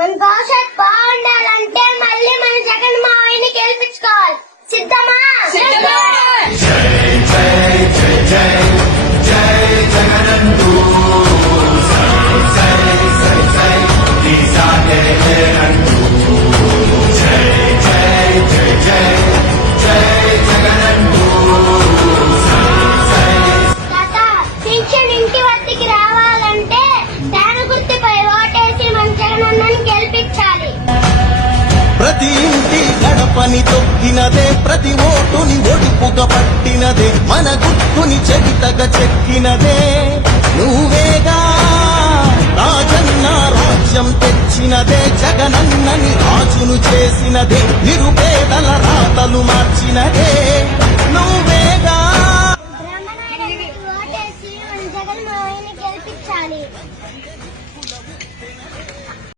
మన భవిష్యత్ బాగుండాలంటే మళ్ళీ మన జగన్ మావయ్యని గెలిపించుకోవాలి. సిద్ధమా? ఇంటి వద్దకి రావాలంటే తాను గుర్తుపై ఓటేసి మన జగనన్నని గెలిపించాలి. ప్రతి ఇంటి గడపని తొక్కినదే, ప్రతి ఓటుని ఒడుపుగా పట్టినదే, మన గుర్తుని చెవితగా చెక్కినదే నువ్వేగా. రాజన్న రాజ్యం తెచ్చినదే, జగనన్నని రాజును చేసినదే, నిరుపేదల రాతలు మార్చినదే.